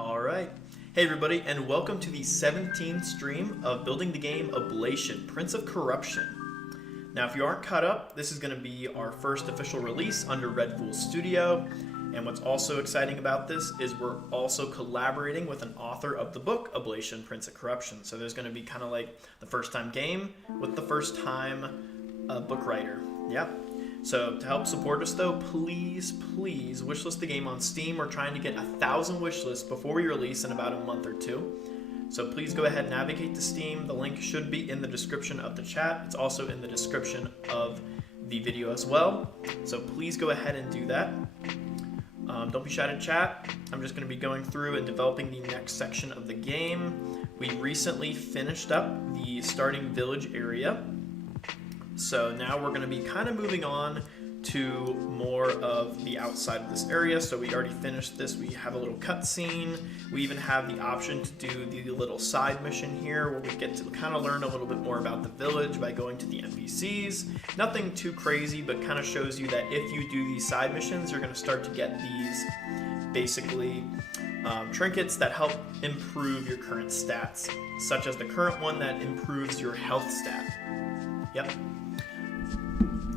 Alright. Hey everybody, and welcome to the 17th stream of building the game Oblation, Prince of Corruption. Now if you aren't caught up, this is going to be our first official release under Red Fool Studio, and what's also exciting about this is we're also collaborating with an author of the book Oblation, Prince of Corruption. So there's going to be kind of like the first time game with the first time book writer. Yep. So to help support us though, please wishlist the game on Steam. We're trying to get 1,000 wishlists before we release in about a month or two. So please go ahead and navigate to Steam. The link should be in the description of the chat. It's also in the description of the video as well. So please go ahead and do that. Don't be shy to chat. I'm just going to be going through and developing the next section of the game. We recently finished up the starting village area. So now we're going to be kind of moving on to more of the outside of this area. So we already finished this. We have a little cutscene. We even have the option to do the little side mission here where we get to kind of learn a little bit more about the village by going to the NPCs. Nothing too crazy, but kind of shows you that if you do these side missions, you're going to start to get these basically trinkets that help improve your current stats, such as the current one that improves your health stat. Yep.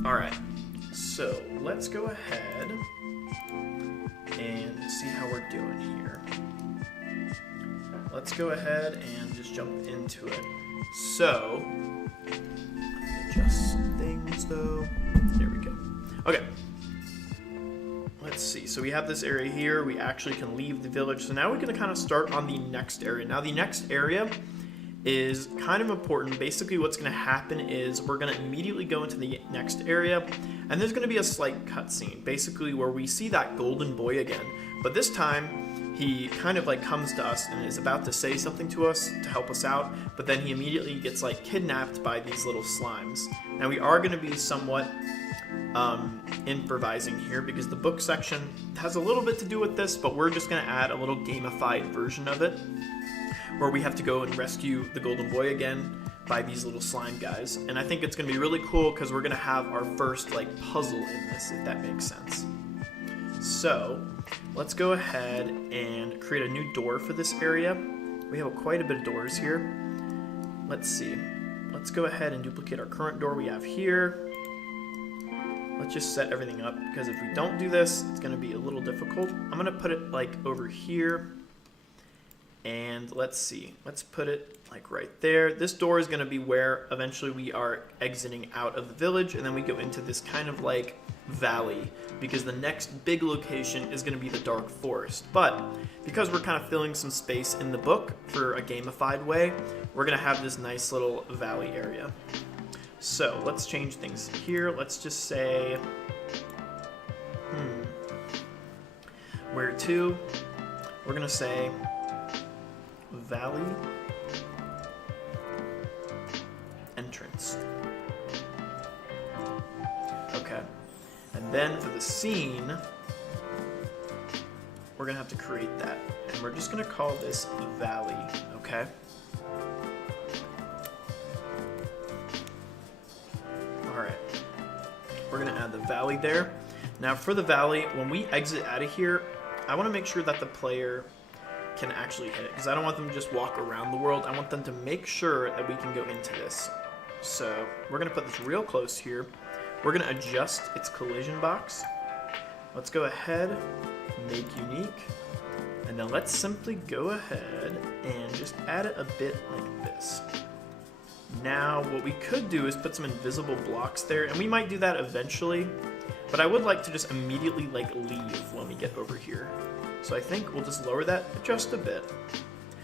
Alright, so let's go ahead and see how we're doing here. Let's go ahead and just jump into it. So, adjust some things though. There we go. Okay. Let's see. So we have this area here. We actually can leave the village. So now we're going to kind of start on the next area. Now the next area is kind of important. Basically what's going to happen is we're going to immediately go into the next area, and there's going to be a slight cutscene basically where we see that golden boy again, but this time he kind of like comes to us and is about to say something to us to help us out, but then he immediately gets like kidnapped by these little slimes. Now we are going to be somewhat improvising here because the book section has a little bit to do with this, but we're just going to add a little gamified version of it where we have to go and rescue the golden boy again by these little slime guys. And I think it's going to be really cool because we're going to have our first like puzzle in this, if that makes sense. So let's go ahead and create a new door for this area. We have quite a bit of doors here. Let's see. Let's go ahead and duplicate our current door we have here. Let's just set everything up because if we don't do this, it's going to be a little difficult. I'm going to put it like over here. And let's see, let's put it like right there. This door is going to be where eventually we are exiting out of the village, and then we go into this kind of like valley because the next big location is going to be the dark forest. But because we're kind of filling some space in the book for a gamified way, we're going to have this nice little valley area. So let's change things here. Let's just say, where to? We're going to say valley entrance. Okay, and then for the scene we're gonna have to create that, and we're just gonna call this valley. Okay, all right, we're gonna add the valley there. Now for the valley, when we exit out of here, I want to make sure that the player can actually hit it because I don't want them to just walk around the world. I want them to make sure that we can go into this. So we're going to put this real close here. We're going to adjust its collision box. Let's go ahead, make unique, and then let's simply go ahead and just add it a bit like this. Now what we could do is put some invisible blocks there, and we might do that eventually, but I would like to just immediately like leave when we get over here. So I think we'll just lower that just a bit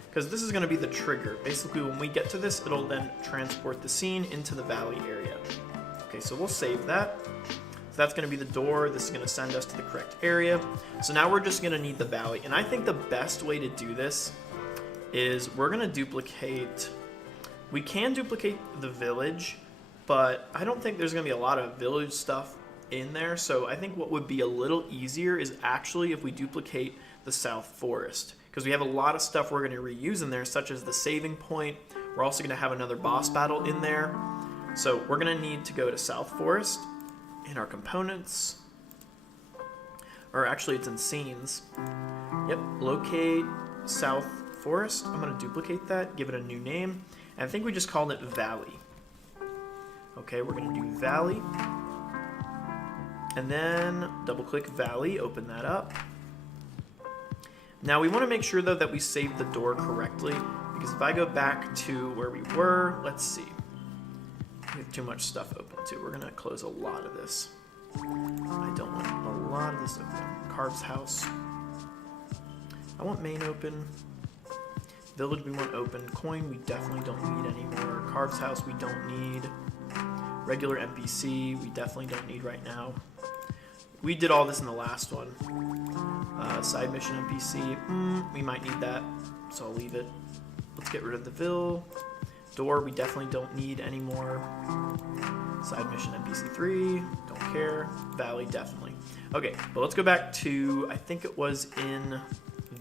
because this is going to be the trigger. Basically when we get to this, it'll then transport the scene into the valley area. Okay, so we'll save that. So that's going to be the door. This is going to send us to the correct area. So now we're just going to need the valley. And I think the best way to do this is we're going to duplicate. We can duplicate the village, but I don't think there's going to be a lot of village stuff in there. So I think what would be a little easier is actually if we duplicate the South Forest, because we have a lot of stuff we're going to reuse in there, such as the saving point. We're also going to have another boss battle in there. So we're going to need to go to South Forest in our components, or actually it's in scenes. Yep, locate South Forest. I'm going to duplicate that, give it a new name, and I think we just called it Valley. Okay, we're going to do Valley, and then double-click Valley, open that up. Now we want to make sure, though, that we save the door correctly, because if I go back to where we were, let's see. We have too much stuff open, too. We're going to close a lot of this. I don't want a lot of this open. Carve's house. I want main open. Village we want open. Coin we definitely don't need anymore. Carve's house we don't need. Regular NPC we definitely don't need right now. We did all this in the last one. Side mission NPC, we might need that, so I'll leave it. Let's get rid of the Ville. Door we definitely don't need anymore. Side mission NPC 3, don't care. Valley definitely. Okay, but let's go back to, I think it was in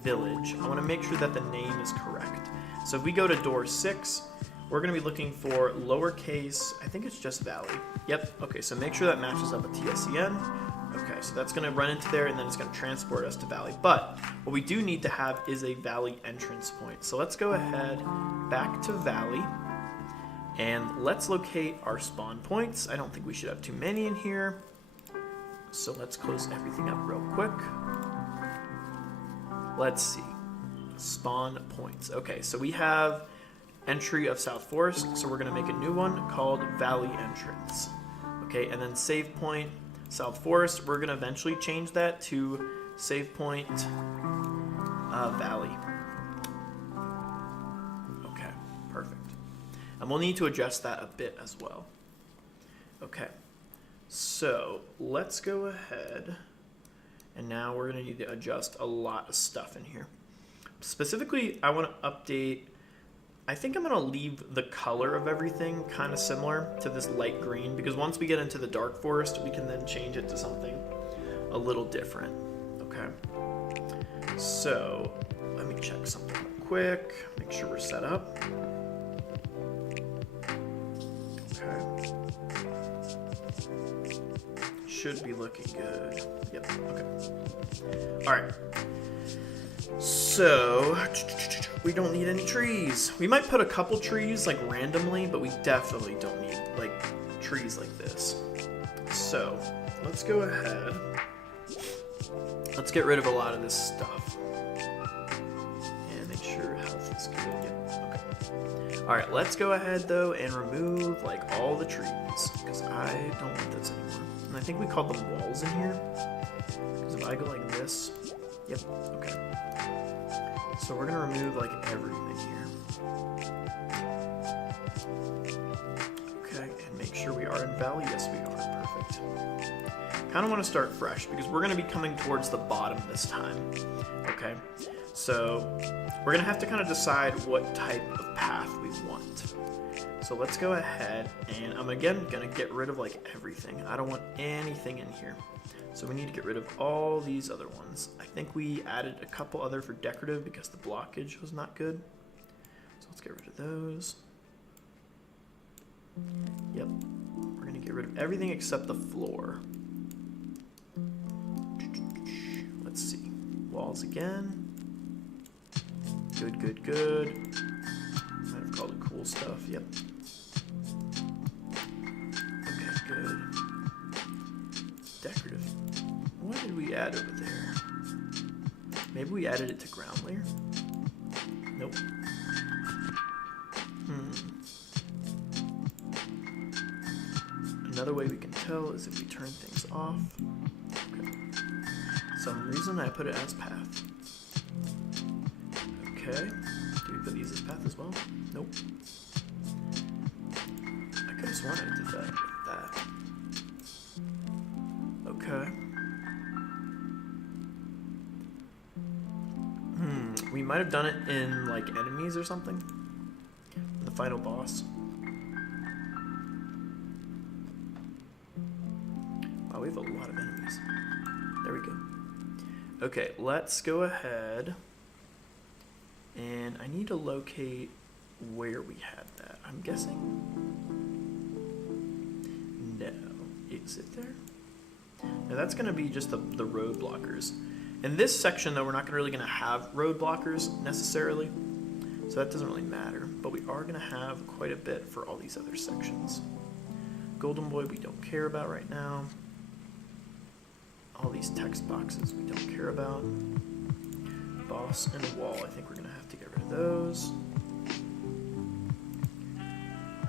Village. I want to make sure that the name is correct. So if we go to door 6, we're going to be looking for lowercase, I think it's just Valley. Yep, okay, so make sure that matches up with TSCN. Okay, so that's going to run into there, and then it's going to transport us to Valley. But what we do need to have is a Valley entrance point. So let's go ahead back to Valley, and let's locate our spawn points. I don't think we should have too many in here. So let's close everything up real quick. Let's see. Spawn points. Okay, so we have entry of South Forest, so we're going to make a new one called Valley Entrance. Okay, and then save point South Forest, we're going to eventually change that to save point Valley. Okay, perfect. And we'll need to adjust that a bit as well. Okay, so let's go ahead, and now we're going to need to adjust a lot of stuff in here. Specifically, I want to update, I think I'm going to leave the color of everything kind of similar to this light green, because once we get into the dark forest, we can then change it to something a little different. Okay, so let me check something real quick, make sure we're set up. Okay, should be looking good. Yep, okay. All right. So, we don't need any trees. We might put a couple trees, like, randomly, but we definitely don't need, like, trees like this. So, let's go ahead. Let's get rid of a lot of this stuff. And make sure health is good. Yep, okay. Alright, let's go ahead, though, and remove, like, all the trees, because I don't want this anymore. And I think we called them walls in here. Because if I go like this, yep, okay. So we're gonna remove like everything here. Okay, and make sure we are in Valley. Yes, we are. Perfect. Kind of want to start fresh because we're gonna be coming towards the bottom this time. Okay, so we're gonna have to kind of decide what type of path we want. So let's go ahead, and I'm again gonna get rid of like everything. I don't want anything in here. So we need to get rid of all these other ones. I think we added a couple other for decorative because the blockage was not good. So let's get rid of those. Yep, we're gonna get rid of everything except the floor. Let's see, walls again. Good, good, good. Might have called it cool stuff, yep. Okay, good. Decorative. What did we add over there? Maybe we added it to ground layer? Nope. Another way we can tell is if we turn things off. Okay. Some reason I put it as path. Okay. Do we put these as path as well? Nope. I could have sworn I did that with that. Okay. We might have done it in like enemies or something. The final boss. Wow, we have a lot of enemies. There we go. Okay, let's go ahead. And I need to locate where we had that. I'm guessing. No. Is it there? Now that's going to be just the road blockers. In this section, though, we're not really going to have road blockers necessarily, so that doesn't really matter. But we are going to have quite a bit for all these other sections. Golden Boy we don't care about right now. All these text boxes we don't care about. Boss and wall, I think we're going to have to get rid of those.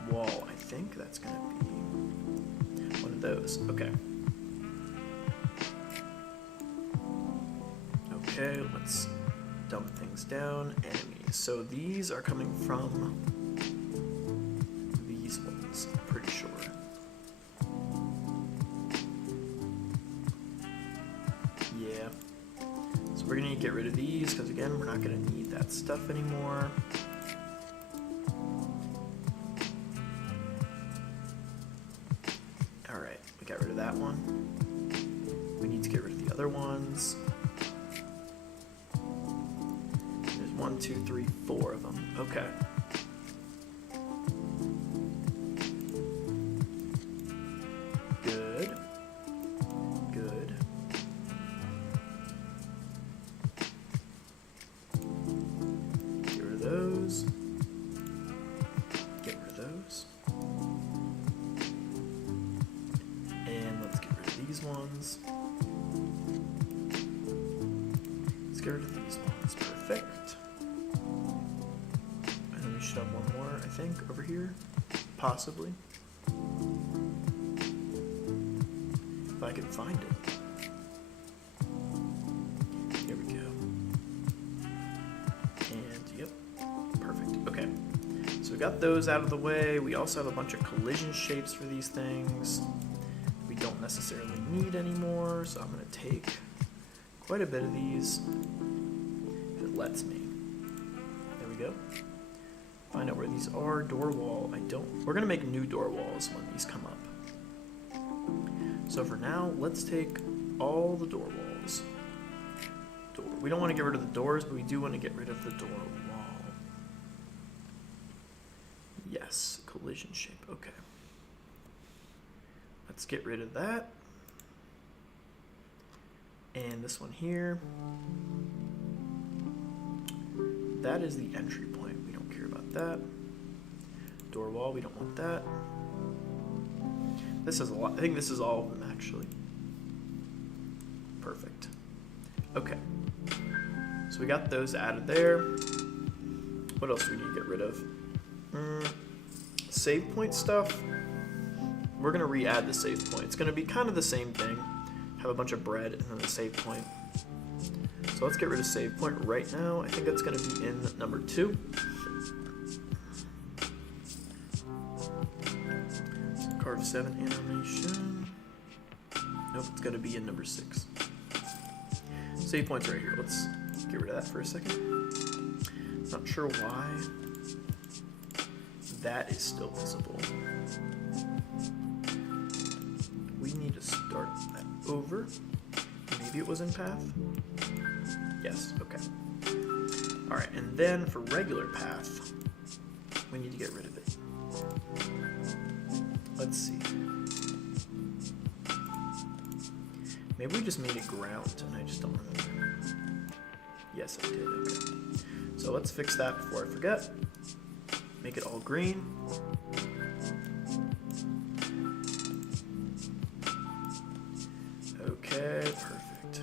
Wall, I think that's going to be one of those. Okay. Okay, let's dump things down. Enemies. So these are coming from these ones, I'm pretty sure. Yeah. So we're gonna need to get rid of these because again, we're not gonna need that stuff anymore. Alright, we got rid of that one. We need to get rid of the other ones. 1, 2, 3, 4 of them. Okay. Good. Good. Get rid of those. Get rid of those. And let's get rid of these ones. Let's get rid of these ones. Perfect. We should have one more, I think, over here, possibly. If I can find it. Here we go. And, yep, perfect. Okay, so we got those out of the way. We also have a bunch of collision shapes for these things. We don't necessarily need anymore, so I'm going to take quite a bit of these, if it lets me. There we go. Find out where these are. Door wall, I don't. We're gonna make new door walls when these come up. So for now, let's take all the door walls. We don't want to get rid of the doors, but we do want to get rid of the door wall. Yes, collision shape, okay. Let's get rid of that. And this one here. That is the entry point. We don't care about that. Door wall, we don't want that. This is a lot. I think this is all of them, actually. Perfect. Okay. So we got those added there. What else do we need to get rid of? Save point stuff. We're going to re-add the save point. It's going to be kind of the same thing. Have a bunch of bread and then a save point. So let's get rid of save point right now. I think that's going to be in number 2. So carve 7 animation. Nope, it's going to be in number 6. Save point's right here. Let's get rid of that for a second. Not sure why that is still visible. We need to start that over. Maybe it was in path. Yes, okay. Alright, and then for regular path, we need to get rid of it. Let's see. Maybe we just made it ground, and I just don't remember. Yes, I did, okay. So let's fix that before I forget. Make it all green. Okay, perfect.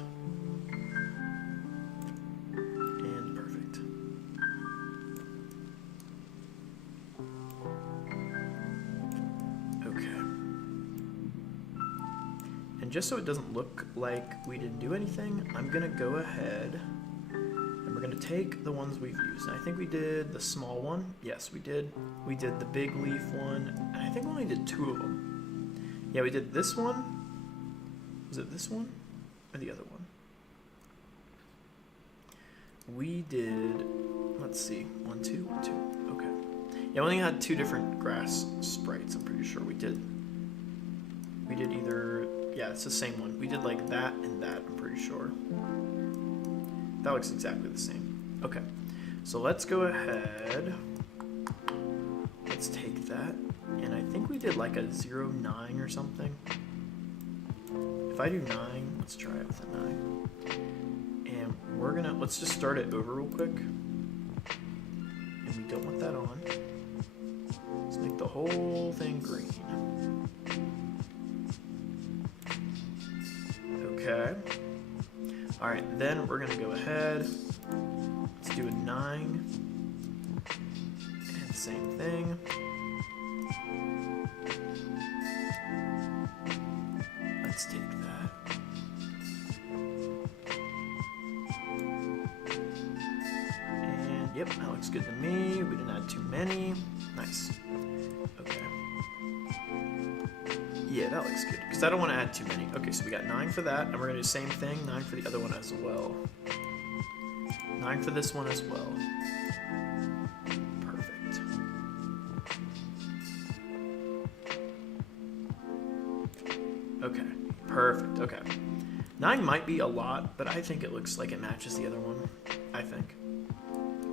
And perfect. Okay. And just so it doesn't look like we didn't do anything, I'm gonna go ahead and we're gonna take the ones we've used. And I think we did the small one. Yes, we did. We did the big leaf one, and I think we only did 2 of them. Yeah, we did this one. Was it this one or the other one? We did, let's see, 1, 2, 1, 2, okay. Yeah, we only had 2 different grass sprites, I'm pretty sure we did. We did either, yeah, it's the same one. We did like that and that, I'm pretty sure. That looks exactly the same. Okay, so let's go ahead. Let's take that, and I think we did like a 0, 9 or something. If I do 9, let's try it with a 9. And let's just start it over real quick. And we don't want that on. Let's make the whole thing green. Okay. All right, then we're gonna go ahead. Let's do a 9. And same thing. Let's take that. And yep, that looks good to me. We didn't add too many. Nice. Okay. Yeah, that looks good, because I don't want to add too many. Okay, so we got 9 for that, and we're going to do the same thing, 9 for the other one as well. 9 for this one as well. Perfect. Okay, perfect, okay. 9 might be a lot, but I think it looks like it matches the other one, I think.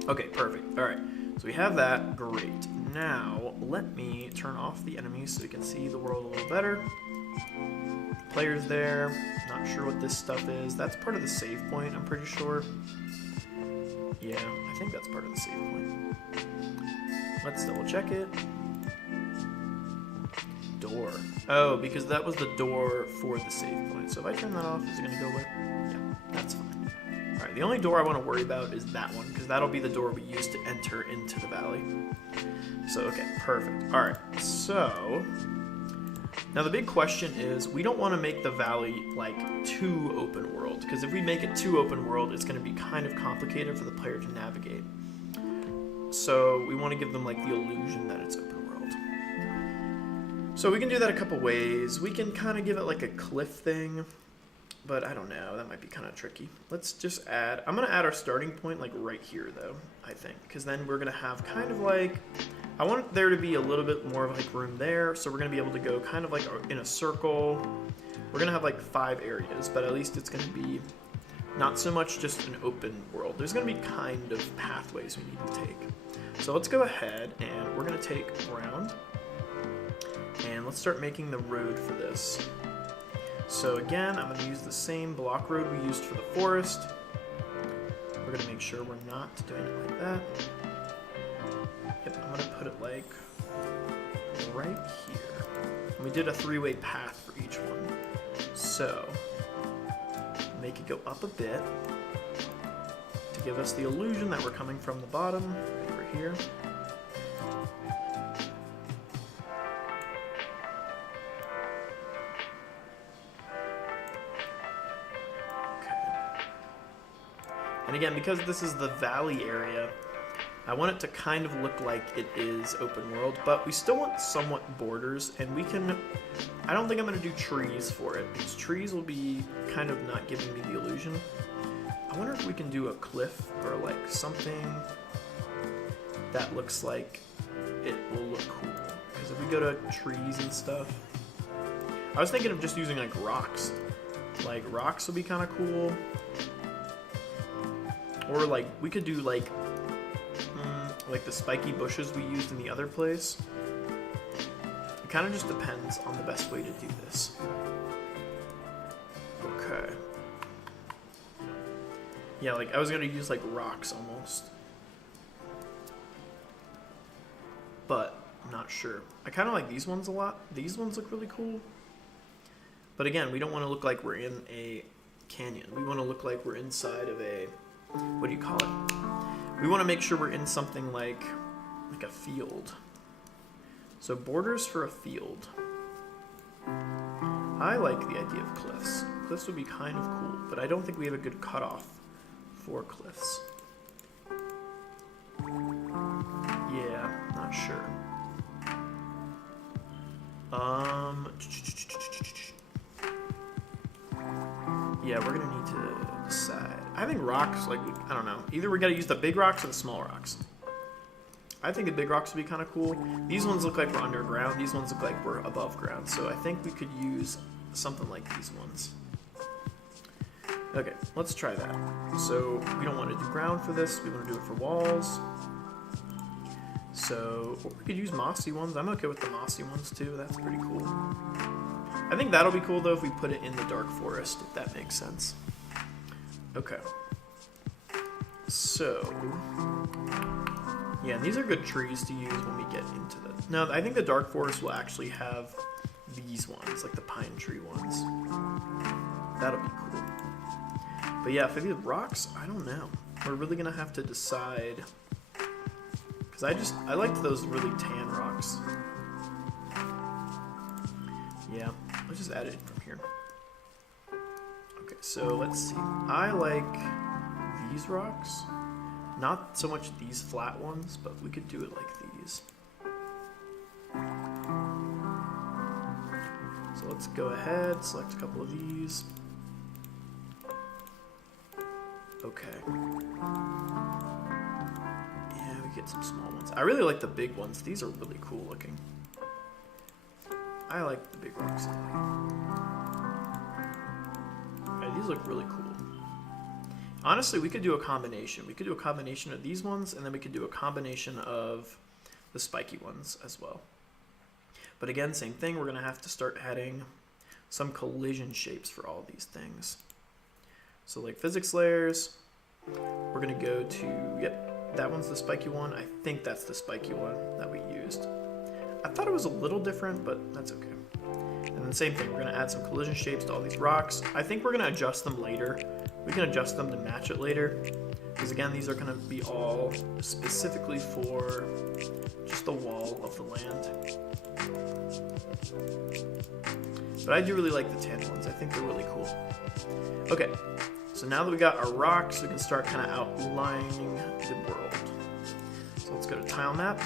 Okay, perfect, all right. So we have that, great. Now, let me turn off the enemies so we can see the world a little better. Players there, not sure what this stuff is. That's part of the save point, I'm pretty sure. Yeah, I think that's part of the save point. Let's double check it. Door. Oh, because that was the door for the save point. So if I turn that off, is it gonna go away? Yeah, that's fine. Alright, the only door I want to worry about is that one, because that'll be the door we use to enter into the valley. So, okay, perfect. Alright, so now the big question is, we don't want to make the valley like too open world, because if we make it too open world, it's going to be kind of complicated for the player to navigate. So we want to give them like the illusion that it's open world. So we can do that a couple ways. We can kind of give it like a cliff thing. But I don't know, that might be kind of tricky. Let's just add, I'm going to add our starting point like right here though, I think. Because then we're going to have kind of like, I want there to be a little bit more of like room there. So we're going to be able to go kind of like in a circle. We're going to have like 5 areas, but at least it's going to be not so much just an open world. There's going to be kind of pathways we need to take. So let's go ahead and we're going to take ground. And let's start making the road for this. So again, I'm going to use the same block road we used for the forest. We're going to make sure we're not doing it like that. Yep, I'm going to put it like right here. And we did a 3-way path for each one. So make it go up a bit to give us the illusion that we're coming from the bottom over here. And again, because this is the valley area, I want it to kind of look like it is open world, but we still want somewhat borders, and we can, I don't think I'm going to do trees for it, because trees will be kind of not giving me the illusion. I wonder if we can do a cliff or like something that looks like it will look cool. Because if we go to trees and stuff, I was thinking of just using like rocks. Like rocks would be kind of cool. Or like we could do like the spiky bushes we used in the other place. It kind of just depends on the best way to do this. Okay. Yeah, like I was gonna use like rocks almost, but I'm not sure. I kind of like these ones a lot. These ones look really cool. But again, we don't want to look like we're in a canyon. We want to look like we're inside of a, what do you call it? We want to make sure we're in something like a field. So borders for a field. I like the idea of cliffs. Cliffs would be kind of cool, but I don't think we have a good cutoff for cliffs. Yeah, not sure. Yeah, we're gonna need to decide. I think rocks, like, I don't know. Either we gotta use the big rocks or the small rocks. I think the big rocks would be kind of cool. These ones look like we're underground. These ones look like we're above ground. So I think we could use something like these ones. Okay, let's try that. So we don't want to do ground for this. We want to do it for walls. So or we could use mossy ones. I'm okay with the mossy ones too. That's pretty cool. I think that'll be cool though if we put it in the dark forest, if that makes sense. Okay. So, yeah, and these are good trees to use when we get into the... Now, I think the Dark Forest will actually have these ones, like the pine tree ones. That'll be cool. But yeah, for the rocks, I don't know. We're really gonna have to decide. Because I liked those really tan rocks. Yeah, let's just add it from here. Okay, so let's see. I like these rocks. Not so much these flat ones, but we could do it like these. So let's go ahead, select a couple of these. Okay. Yeah, we get some small ones. I really like the big ones. These are really cool looking. I like the big rocks. Okay, these look really cool. Honestly, we could do a combination. We could do a combination of these ones, and then we could do a combination of the spiky ones as well. But again, same thing. We're going to have to start adding some collision shapes for all these things. So like physics layers, we're going to go to, yep, that one's the spiky one. I think that's the spiky one that we used. I thought it was a little different, but that's okay. And then same thing, we're going to add some collision shapes to all these rocks. I think we're going to adjust them later. We can adjust them to match it later. Because again, these are going to be all specifically for just the wall of the land. But I do really like the tan ones. I think they're really cool. Okay, so now that we got our rocks, we can start kind of outlining the world. So let's go to tile map.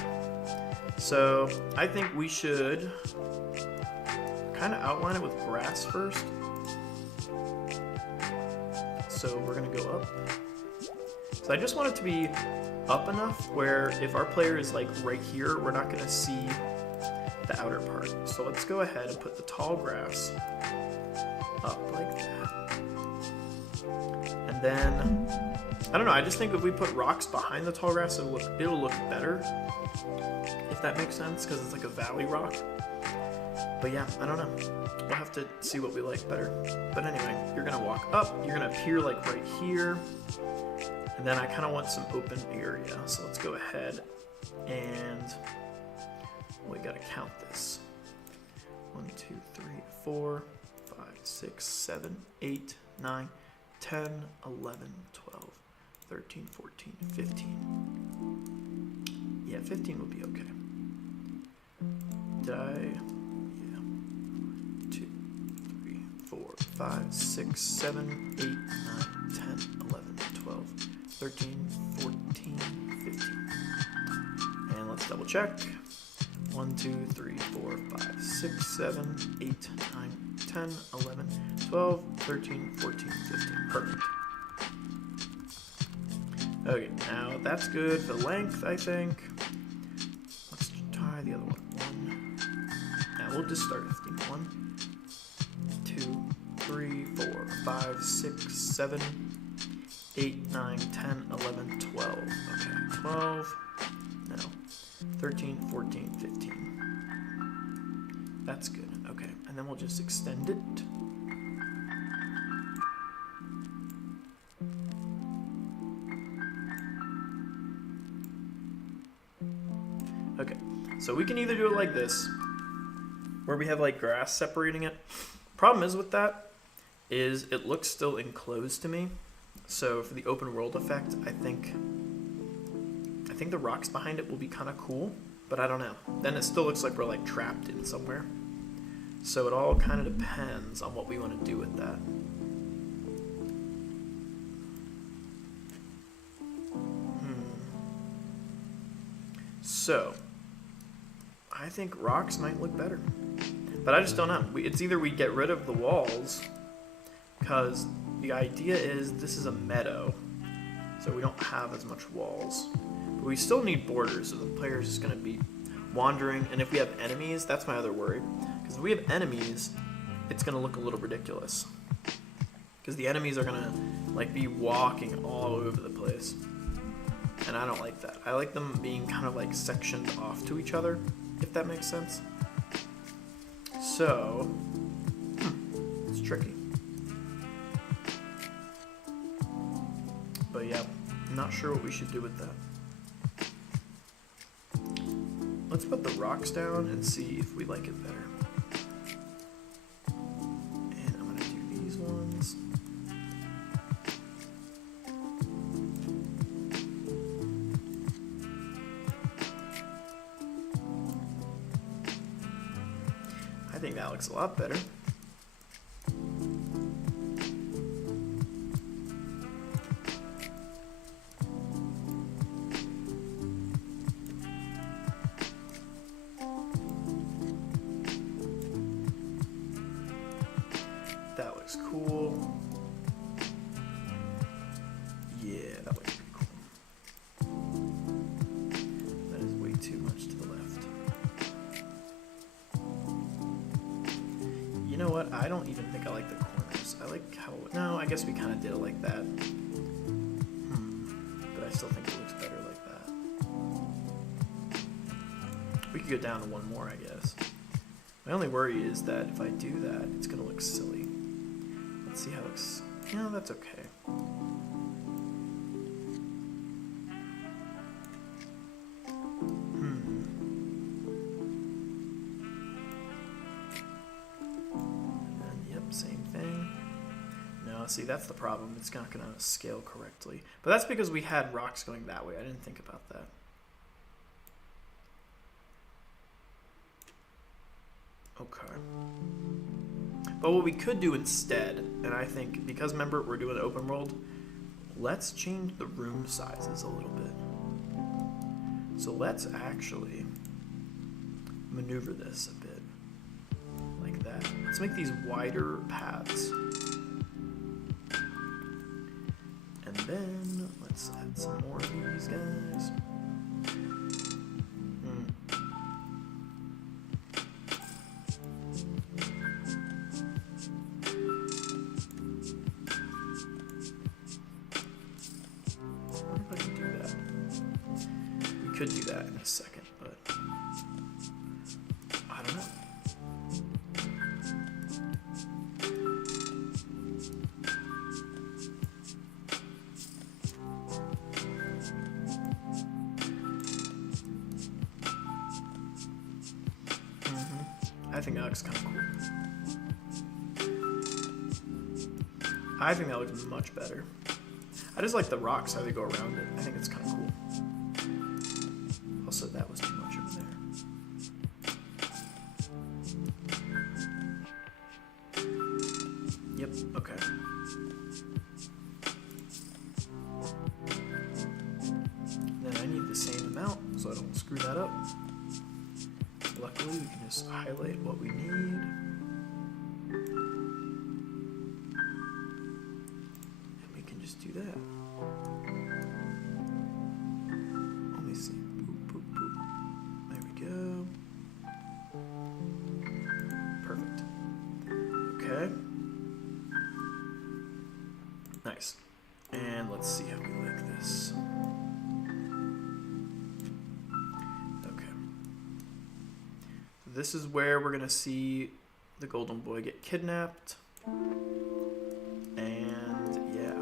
So I think we should kind of outline it with grass first. So we're gonna go up. So I just want it to be up enough where if our player is like right here, we're not gonna see the outer part. So let's go ahead and put the tall grass up like that. And then, I don't know, I just think if we put rocks behind the tall grass, it'll look better. If that makes sense, because it's like a valley rock. But yeah, I don't know. We'll have to see what we like better. But anyway, you're gonna walk up, you're gonna appear like right here. And then I kind of want some open area. So let's go ahead and we gotta count this. 1, 2, 3, 4, 5, 6, 7, 8, 9, 10, 11, 12, 13, 14, 15. Yeah, 15 would be okay. Did I? 5, 6, 7, 8, 9, 10, 11, 12, 13, 14, 15. And let's double check. 1, 2, 3, 4, 5, 6, 7, 8, 9, 10, 11, 12, 13, 14, 15. Perfect. Okay, now that's good for length, I think. Let's try the other one. Now we'll just start 15. 1, 2, 3, 4, 5, 6, 7, 8, 9, 10, 11, 12. Okay, 12. No. 13, 14, 15. That's good. Okay, and then we'll just extend it. Okay, so we can either do it like this, where we have like grass separating it. Problem is with that is it looks still enclosed to me. So for the open world effect, I think the rocks behind it will be kind of cool, but I don't know. Then it still looks like we're like trapped in somewhere. So it all kind of depends on what we want to do with that. So I think rocks might look better. But I just don't know. It's either we get rid of the walls, because the idea is this is a meadow, so we don't have as much walls. But we still need borders, so the player's just going to be wandering. And if we have enemies, that's my other worry. Because if we have enemies, it's going to look a little ridiculous. Because the enemies are going to like be walking all over the place. And I don't like that. I like them being kind of like sectioned off to each other, if that makes sense. So, it's tricky. But yeah, I'm not sure what we should do with that. Let's put the rocks down and see if we like it better. And I'm gonna do these ones. I think that looks a lot better. That looks cool. Yeah, that looks pretty cool. That is way too much to the left. You know what? I don't even think I like the corners. I like how... No, I guess we kind of did it like that. But I still think it looks better like that. We could go down to one more, I guess. My only worry is that if I do that, it's going to look silly. Let's see how it looks. Yeah, that's okay. Same thing. No, see, that's the problem. It's not going to scale correctly. But that's because we had rocks going that way. I didn't think about that. Okay. But what we could do instead, and I think because, remember, we're doing open world, let's change the room sizes a little bit. So let's actually maneuver this a bit. Like that. Let's make these wider paths. And then let's add some more of these guys. I wonder if I can do that. We could do that in a second, but I don't know. I think that looks kind of cool. I think that looks much better. I just like the rocks, how they go around it. I think it's kind of cool. Also, that was too much over there. Yep, okay. Then I need the same amount so I don't screw that up. Luckily, we can just highlight what we need. And we can just do that. Let me see. Boop, boop, boop. There we go. Perfect. Okay. Nice. And let's see how we like this. This is where we're gonna see the golden boy get kidnapped. And yeah.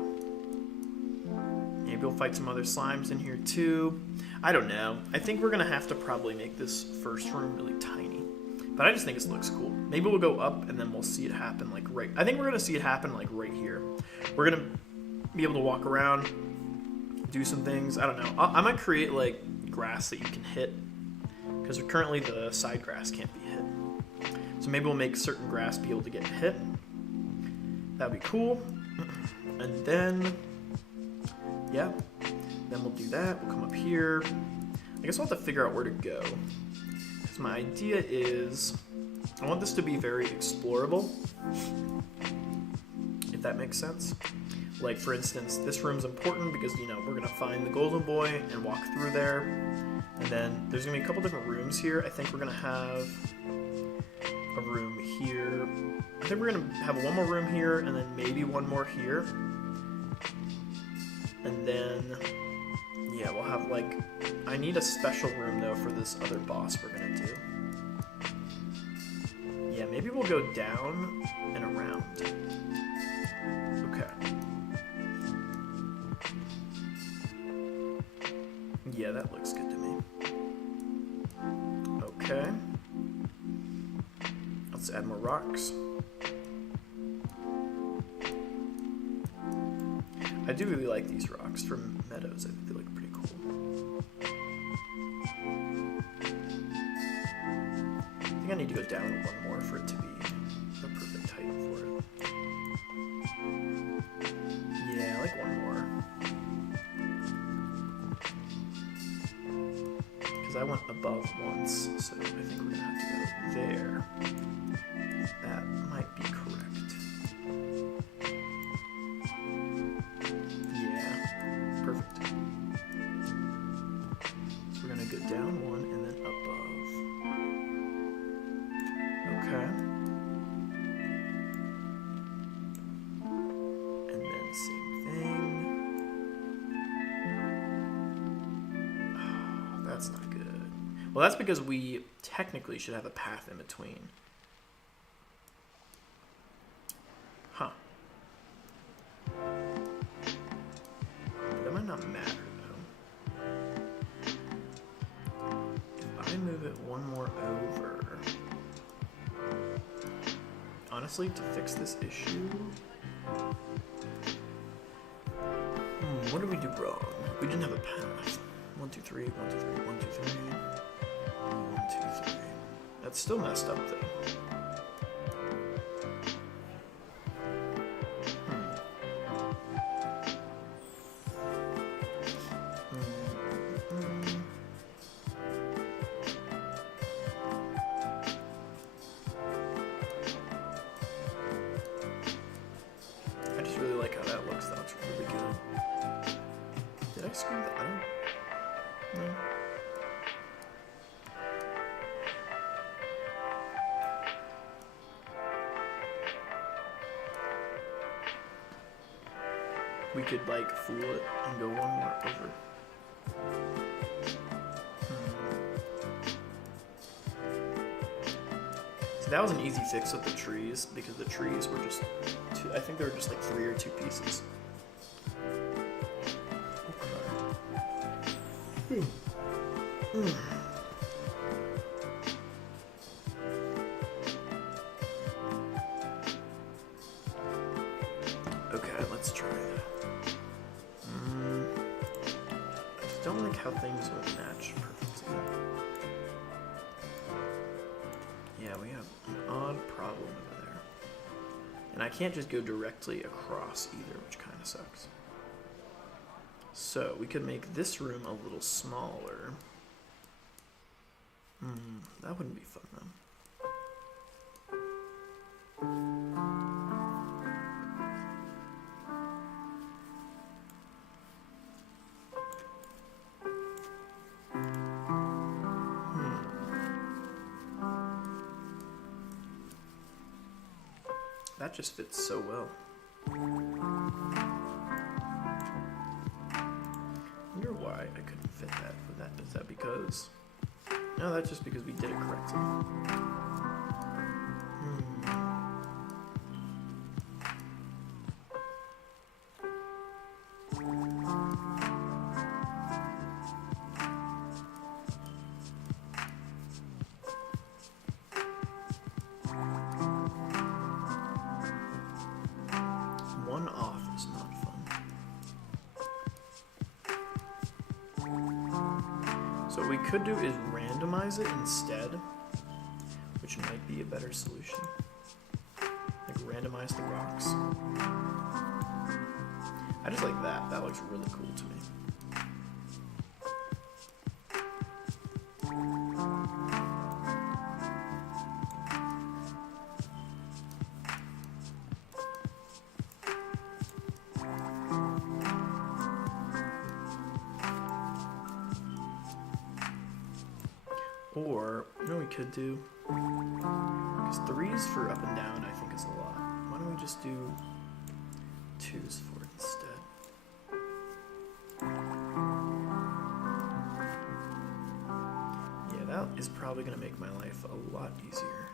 Maybe we'll fight some other slimes in here too. I don't know. I think we're gonna have to probably make this first room really tiny. But I just think it looks cool. Maybe we'll go up and then we'll see it happen like right. I think we're gonna see it happen like right here. We're gonna be able to walk around, do some things. I don't know. I might create like grass that you can hit. Because currently the side grass can't be hit. So maybe we'll make certain grass be able to get hit. That'd be cool. And then, yeah, then we'll do that. We'll come up here. I guess we'll have to figure out where to go. Because my idea is, I want this to be very explorable. If that makes sense. Like, for instance, this room's important because, you know, we're going to find the golden boy and walk through there. And then there's going to be a couple different rooms here. I think we're going to have a room here. I think we're going to have one more room here and then maybe one more here. And then, yeah, we'll have like... I need a special room, though, for this other boss we're going to do. Yeah, maybe we'll go down and around. Okay. Yeah, that looks good to me. Okay. Let's add more rocks. I do really like these rocks from Meadows. I think they look pretty cool. I think I need to go down one more for it to be the perfect height for it. Yeah, I like one more. Because I went above once, so I think we're going to have to go there. That might be correct. Yeah, perfect. So we're going to go down one and then above. Okay. And then same thing. Oh, that's not good. Well, that's because we technically should have a path in between. Huh. That might not matter, though. If I move it one more over... Honestly, to fix this issue... what did we do wrong? We didn't have a path. 1, 2, 3, 1, 2, 3, 1, 2, 3. 1, 2, 3. That's still messed up, though. I just really like how that looks. That looks really good. Did I screw that up? No. We could like fool it and go one more over. So that was an easy fix with the trees because the trees were just two, I think they were just like 3 or 2 pieces. Okay, let's try that. I just don't like how things won't match perfectly. Yeah, we have an odd problem over there. And I can't just go directly across either, which kind of sucks. So we could make this room a little smaller. That wouldn't be fun though. That just fits so well. I wonder why I couldn't fit that. Is that because... No, that's just because we did it correctly. One off is not fun. So what we could do is randomize it instead, which might be a better solution. Like randomize the rocks. I just like that. That looks really cool to me. Or, you know what we could do? Because 3s for up and down I think is a lot. Why don't we just do 2s for it instead? Yeah, that is probably going to make my life a lot easier.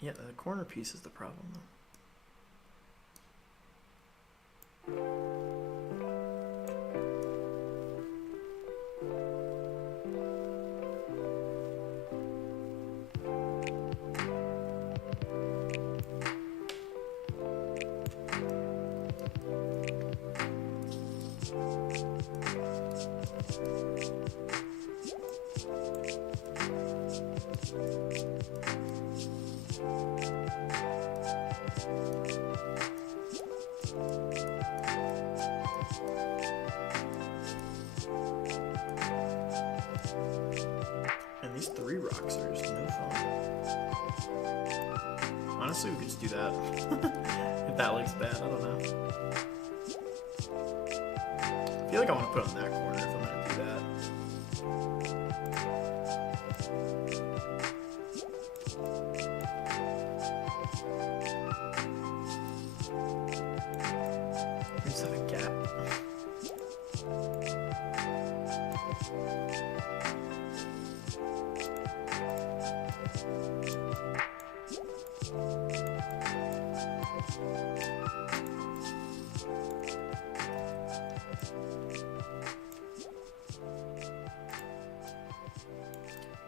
Yeah, the corner piece is the problem, though. And these 3 rocks are just no fun. Honestly, we could just do that. If that looks bad, I don't know. I feel like I want to put it on that corner if I'm going to do that. We just have a gap.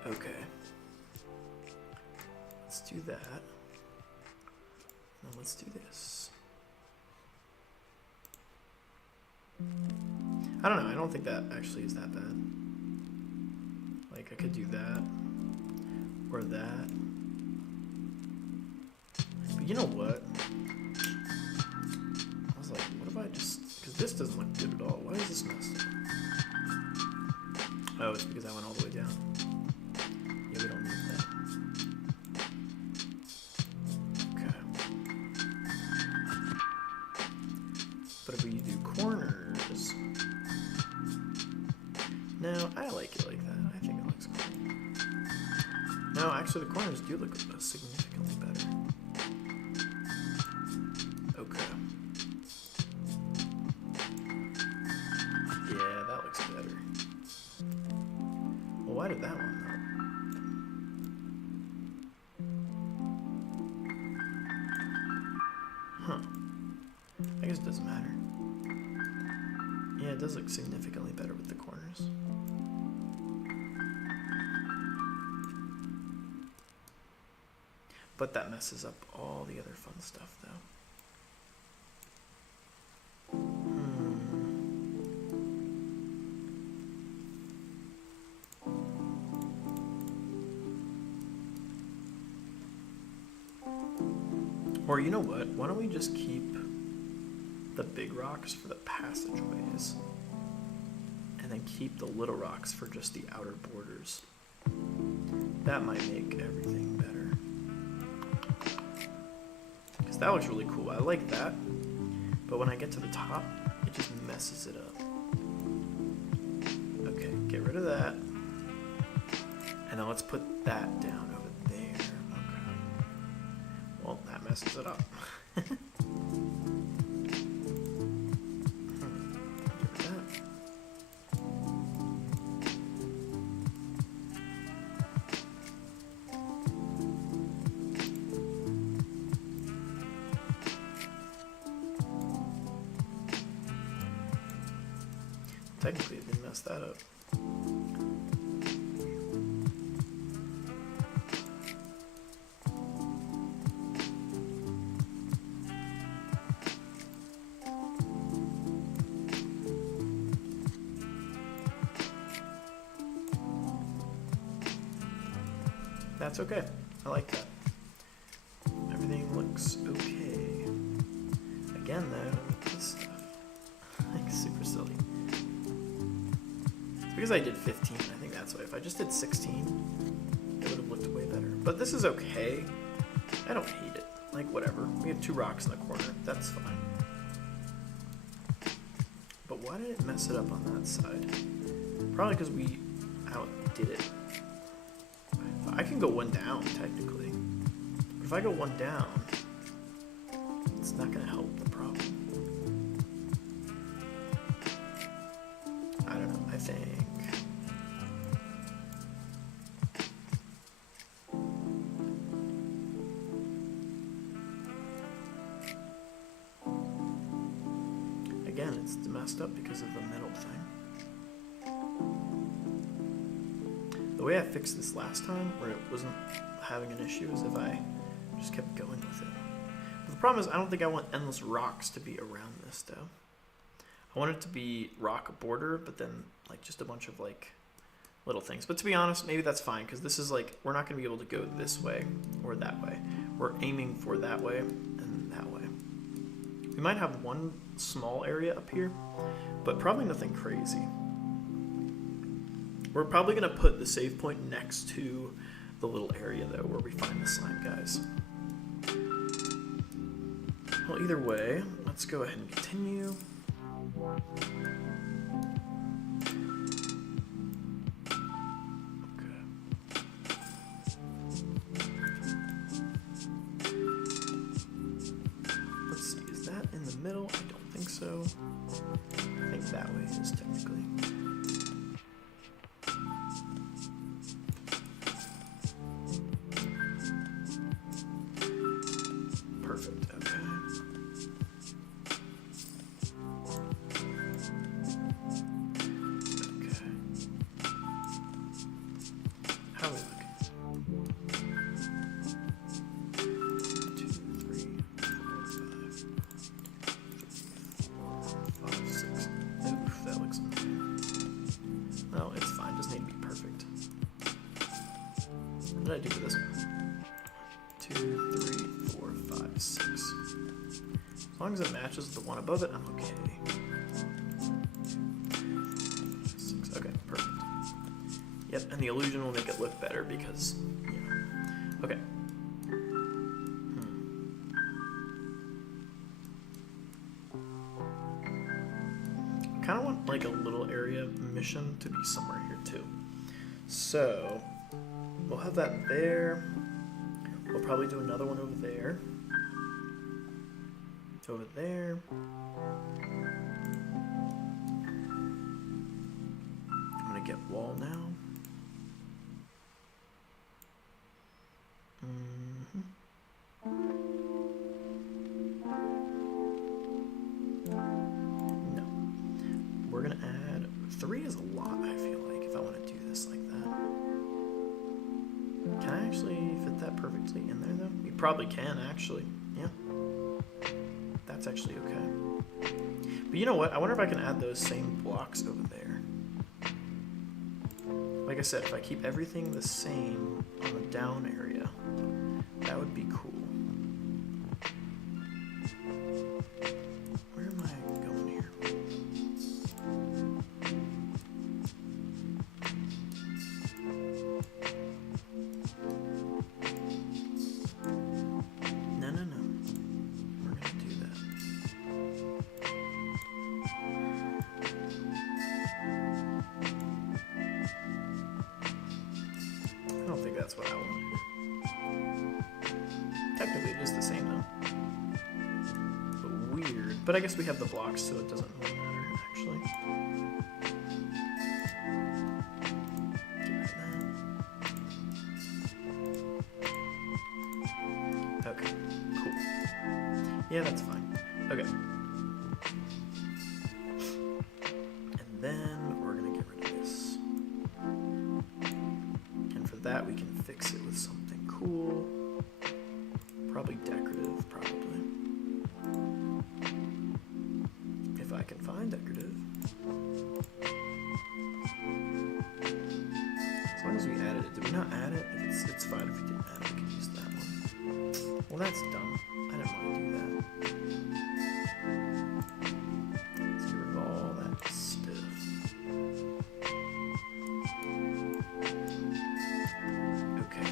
Okay. Let's do that. Now let's do this. I don't know, I don't think that actually is that bad. Like, I could do that. Or that. But you know what? I was like, what if I just... Because this doesn't look good at all. Why is this messed up? Oh, it's because I went all the way down. Yeah, we don't need that. Okay. But if we do corners... No, I like it like that. I think it looks cool. No, actually the corners do look significantly better. Okay. Yeah, that looks better. Well, why did that one not? Huh. I guess it doesn't matter. Yeah, it does look significantly better with the corners. But that messes up all the other fun stuff, though. Or you know what? Why don't we just keep the big rocks for the passageways, and then keep the little rocks for just the outer borders? That might make everything better. Because that looks really cool. I like that. But when I get to the top, it just messes it up. Okay, get rid of that. And then let's put that down over there. Okay. Well, that messes it up. Technically, it didn't mess that up. That's okay. I like that. Everything looks okay. Again, though, this stuff, like, super silly. Because I did 15, I think that's why. If I just did 16, it would have looked way better. But this is okay. I don't hate it. Like, whatever. We have 2 rocks in the corner. That's fine. But why did it mess it up on that side? Probably because we outdid it. I can go 1 down, technically. But if I go 1 down, it's not going to help the problem. I don't know. I think... it's messed up because of the middle thing. The way I fixed this last time, where it wasn't having an issue, is if I just kept going with it. But the problem is, I don't think I want endless rocks to be around this, though. I want it to be rock border, but then like just a bunch of like little things. But to be honest, maybe that's fine, because this is like, we're not going to be able to go this way or that way. We're aiming for that way and that way. We might have one small area up here, but probably nothing crazy. We're probably going to put the save point next to the little area, though, where we find the slime guys. Well, either way, let's go ahead and continue. Middle? I don't think so. I think that way is technically. Perfect, okay. Okay. How are we looking? 2, 3, 4, 5, 6. Oof, that looks amazing. No, it's fine. Doesn't need to be perfect. What did I do for this one? 2, 3, 4, 5, 6. As long as it matches the one above it, I'm okay. 6. Okay, perfect. Yep, and the illusion will make it look better because, you know. Okay. I kind of want like a little area mission to be somewhere here too. So we'll have that there. We'll probably do another one over there. Over there. I'm gonna get wall now. No. We're gonna add 3 is a lot, I feel like, if I want to do this like that. Can I actually fit that perfectly in there though? You probably can actually. Yeah. That's actually okay. But you know what? I wonder if I can add those same blocks over there. Like I said, if I keep everything the same on the down area, that would be cool. Where am I going here? No, no, no. We're gonna do that. I don't think that's what I want. Technically, it is the same though. But weird. But I guess we have the blocks, so it doesn't really matter, actually. Get rid of that. Okay, cool. Yeah, that's fine. Okay. And then we're gonna get rid of this. And for that, we can fix it with something cool. Probably decorative, probably. If I can find decorative. As long as we added it. Did we not add it? If it's fine if we didn't add it. We can use that one. Well, that's dumb. I didn't want to do that. Let's get rid of all that stuff. Okay.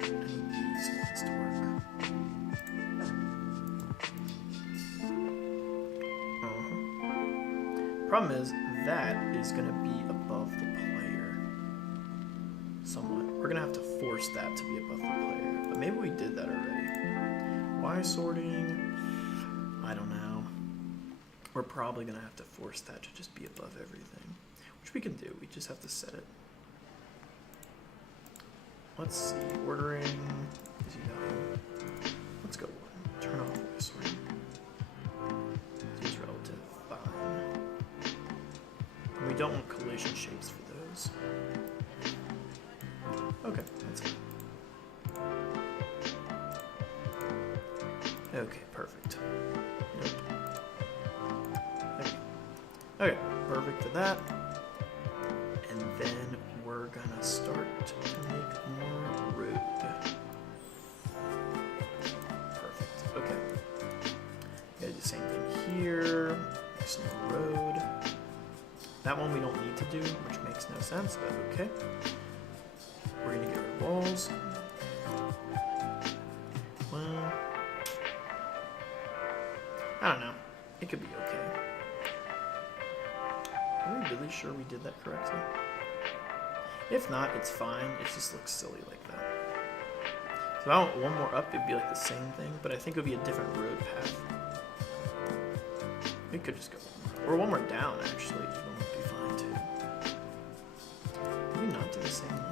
I need these ones to work. Problem is, that is going to be above the player. Somewhat. We're going to have to force that to be above the player. But maybe we did that already. Why sorting? I don't know. We're probably going to have to force that to just be above everything. Which we can do. We just have to set it. Let's see. Ordering. Easy value. don't want collision shapes for those. Okay, that's it. Okay, perfect. Nope. Okay, perfect for that. And then we're gonna start to make more road. Perfect. Okay. Gotta do the same thing here. Make some more road. That one we don't need to do, which makes no sense, but okay. We're gonna get rid of walls. Well, I don't know. It could be okay. Are we really sure we did that correctly? If not, it's fine. It just looks silly like that. So if I want one more up, it'd be like the same thing, but I think it would be a different road path. We could just go one more. Or one more down, actually. One would be fine, too. Did we not do the same one?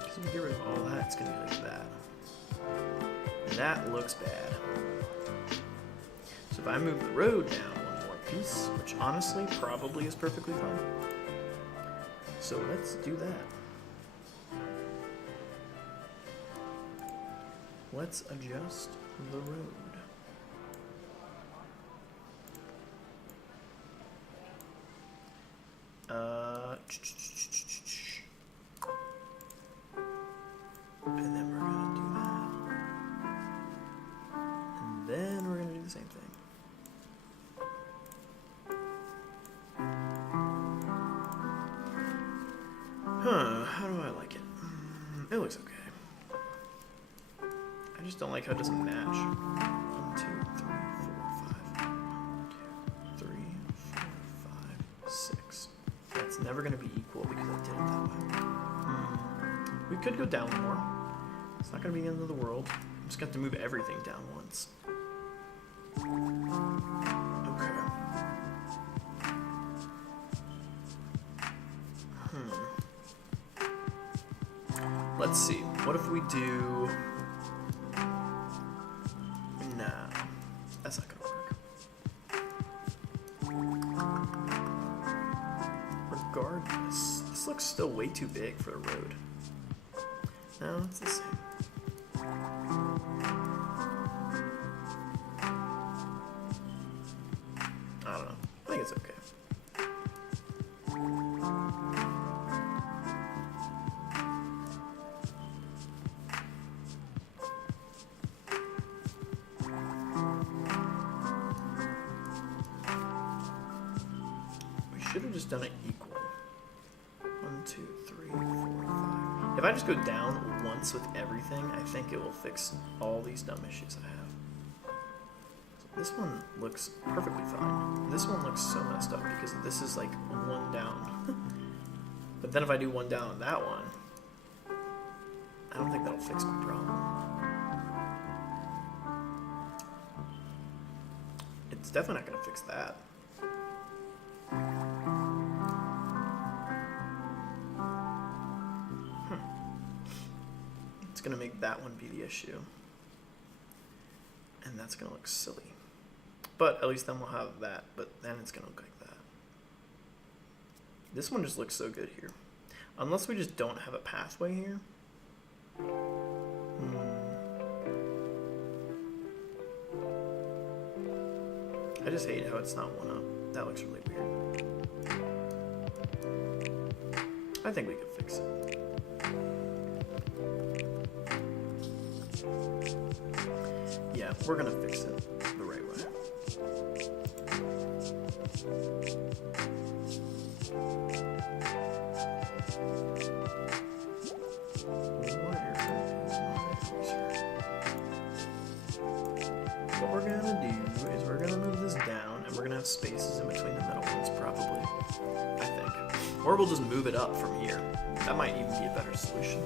Because if we get rid of all that, it's going to be like that. And that looks bad. So if I move the road down one more piece, which honestly probably is perfectly fine. So let's do that. Let's adjust the road. And then we're gonna do that. And then we're gonna do the same thing. How do I like it? It looks okay. I just don't like how it doesn't match. 1, 2, 3, 4, 5. 1, 2, 3, 4, 5, 6. That's never going to be equal because I did it that way. We could go down more. It's not going to be the end of the world. I'm just going to have to move everything down once. Okay. Let's see. What if we do... No. That's not gonna work. Regardless, this looks still way too big for a road. No, it's the same. I don't know. I think it's okay. Should have just done it equal. 1, 2, 3, 4, 5. If I just go down once with everything, I think it will fix all these dumb issues I have. So this one looks perfectly fine. This one looks so messed up because this is like one down. But then if I do one down on that one, I don't think that'll fix my problem. It's definitely not going to fix that. Going to make that one be the issue, and that's going to look silly, but at least then we'll have that, but then it's going to look like that. This one just looks so good here, unless we just don't have a pathway here. I just hate how it's not one up. That looks really weird. I think we could fix it. Yeah, we're gonna fix it the right way. What we're gonna do is we're gonna move this down, and we're gonna have spaces in between the middle ones, probably. I think. Or we'll just move it up from here. That might even be a better solution.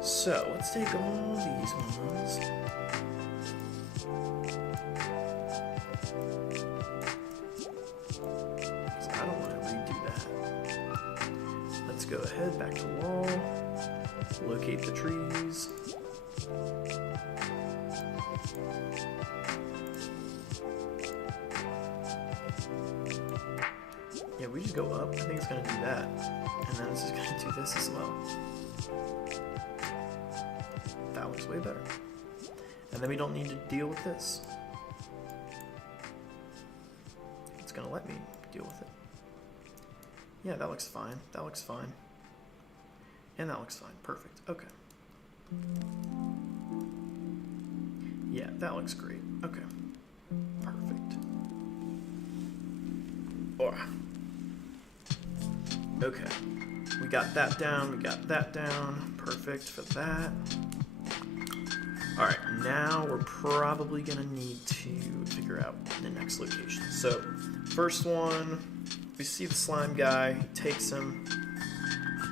So, let's take all these ones. Because I don't want to redo that. Let's go ahead, back to wall, locate the trees. Yeah, we just go up. I think it's gonna do that. And then it's just gonna do this as well. That looks way better. And then we don't need to deal with this. It's gonna let me deal with it. Yeah, that looks fine. That looks fine. And that looks fine. Perfect. Okay. Yeah, that looks great. Okay. Perfect. Oh. Okay. We got that down. We got that down. Perfect for that. Alright, now we're probably going to need to figure out the next location. So, first one, we see the slime guy, he takes him,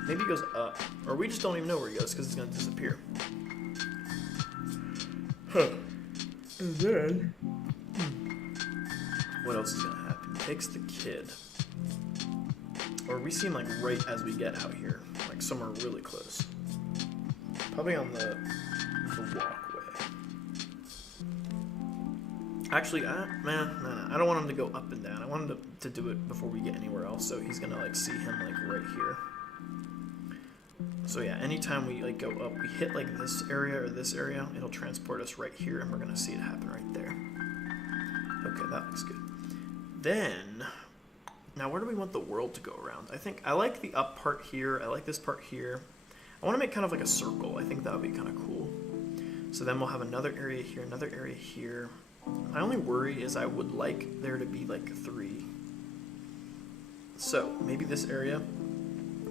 maybe he goes up, or we just don't even know where he goes because he's going to disappear. Huh. And then, what else is going to happen? He takes the kid, or we see him like right as we get out here, like somewhere really close. Probably on the walkway. Actually, man, I don't want him to go up and down. I want him to do it before we get anywhere else, so he's gonna like see him like right here. So yeah, anytime we like go up, we hit like this area or this area, it'll transport us right here, and we're gonna see it happen right there. Okay, that looks good. Then, now where do we want the world to go around? I think I like the up part here. I like this part here. I want to make kind of like a circle. I think that would be kind of cool. So then we'll have another area here, another area here. My only worry is I would like there to be like 3. So maybe this area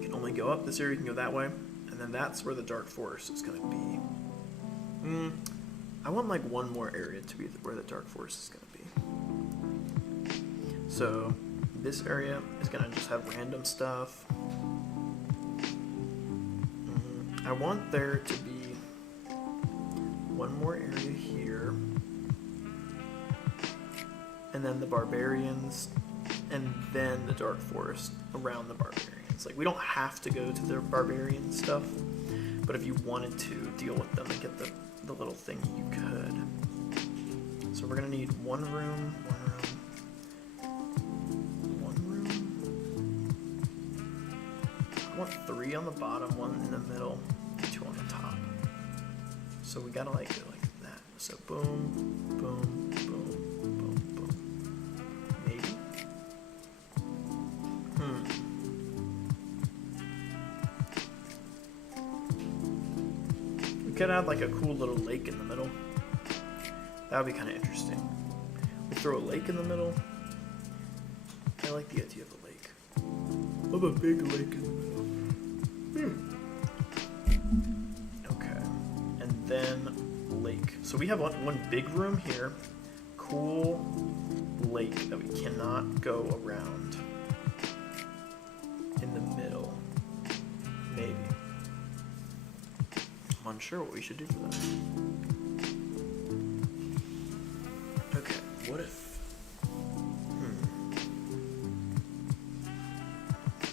can only go up, this area can go that way, and then that's where the dark forest is going to be. I want like one more area to be where the dark forest is going to be. So this area is going to just have random stuff. I want there to be one more area here. And then the barbarians, and then the dark forest around the barbarians. Like, we don't have to go to the barbarian stuff, but if you wanted to deal with them and get the little thing, you could. So we're gonna need one room. I want 3 on the bottom, 1 in the middle, 2 on the top. So we gotta like go like that. So boom, boom, boom. Could add like a cool little lake in the middle. That would be kind of interesting. We throw a lake in the middle. I like the idea of a lake. Of a big lake in the middle. Okay. And then lake. So we have one big room here. Cool lake that we cannot go around. In the middle. Maybe. I'm unsure what we should do for that. Okay, what if...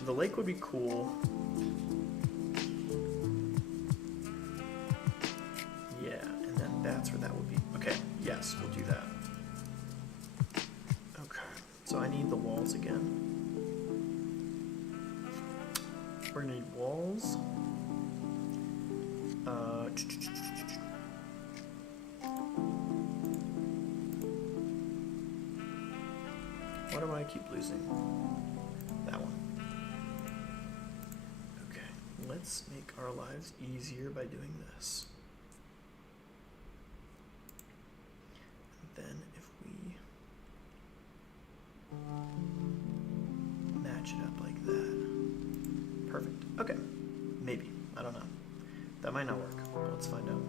The lake would be cool. Yeah, and then that's where that would be. Okay, yes, we'll do that. Okay, so I need the walls again. We're gonna need walls. Why do I keep losing? That one. Okay, let's make our lives easier by doing this. And then if we match it up like that. Perfect. Okay. Maybe. I don't know. That might not work, but let's find out.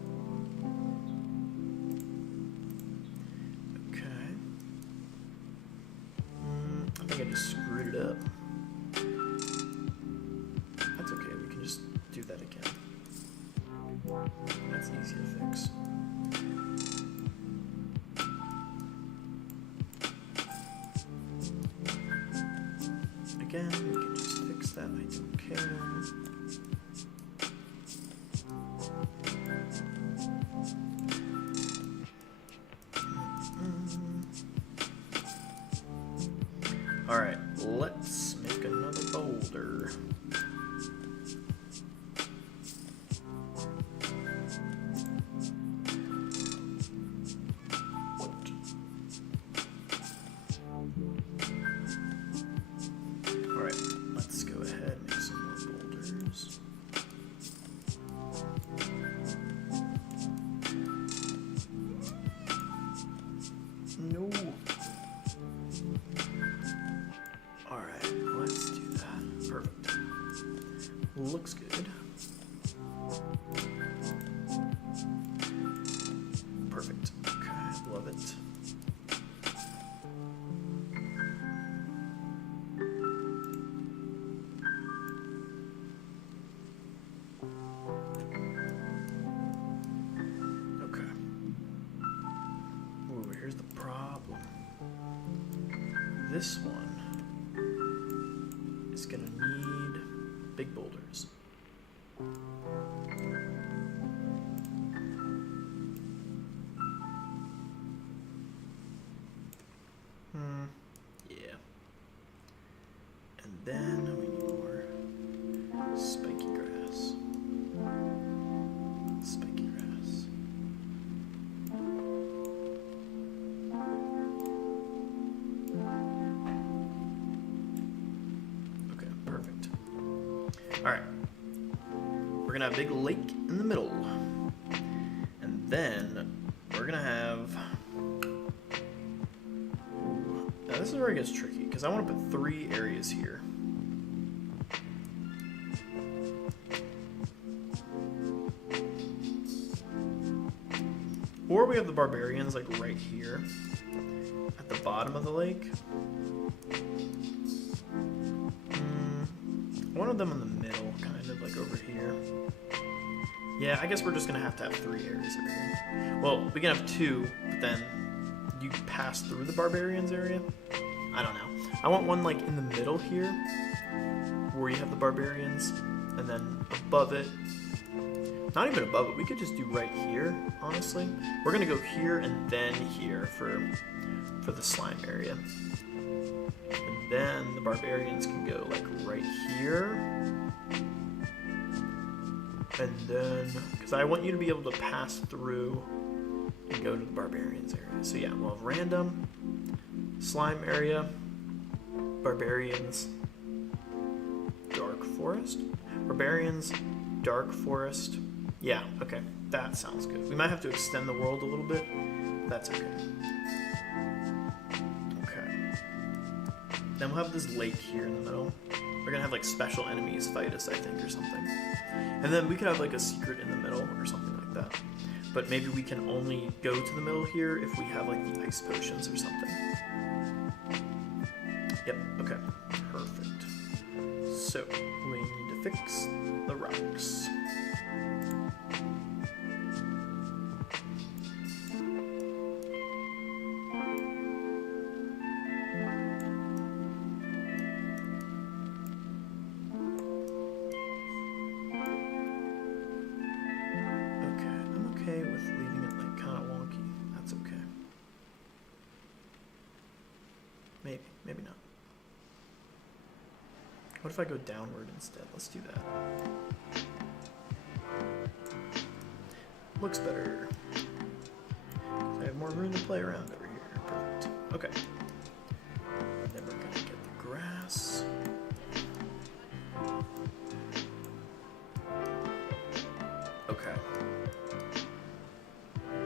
Okay. I think I just screwed it up. That's okay, we can just do that again. That's easy to fix. Again, we can just fix that. I don't care. Alright, let's make another boulder. Alright, let's go ahead and make some more boulders. No. Alright, let's do that. Perfect. Looks good. Perfect. Okay, love it. Okay. Ooh, here's the problem. This one is gonna need big boulders. Yeah. And then we need more spiky grass. Spiky grass. Okay, perfect. Alright. We're gonna have a big lake in the middle. And then we're gonna have... Now this is where it gets tricky, because I want to put 3 areas here. Or we have the barbarians like right here at the bottom of the lake. One of them in the middle, kind of like over here. Yeah, I guess we're just going to have 3 areas over here. Well, we can have 2, but then you pass through the barbarians area. I don't know. I want one like in the middle here, where you have the barbarians, and then above it, not even above it, we could just do right here, honestly. We're gonna go here and then here for the slime area. And then the barbarians can go like right here. And then, because I want you to be able to pass through and go to the barbarians area. So yeah, we'll have random, slime area, barbarians, dark forest. Barbarians, dark forest. Yeah, okay, that sounds good. We might have to extend the world a little bit. That's okay. Okay. Then we'll have this lake here in the middle. We're gonna have like special enemies fight us, I think, or something. And then we could have like a secret in the middle or something like that. But maybe we can only go to the middle here if we have like the ice potions or something. Yep, okay, perfect. So, we need to fix the rocks. With leaving it like kind of wonky. That's okay. Maybe not. What if I go downward instead? Let's do that. Looks better. I have more room to play around over here. Perfect. Okay. Then we're gonna get the grass. Okay.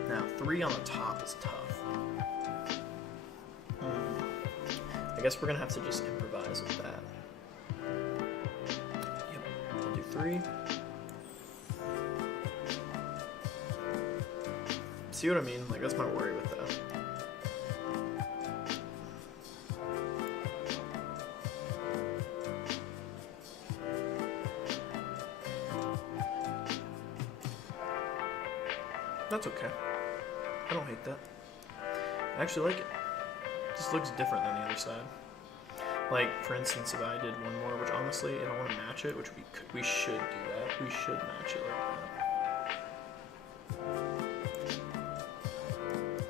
Now, 3 on the top is tough. I guess we're gonna have to just improvise with that. Yep, we'll do 3. See what I mean? Like, that's my worry with that. That's okay. I don't hate that. I actually like it. This looks different than the other side. Like, for instance, if I did one more, which honestly, I don't want to match it, which we should do that. We should match it like that.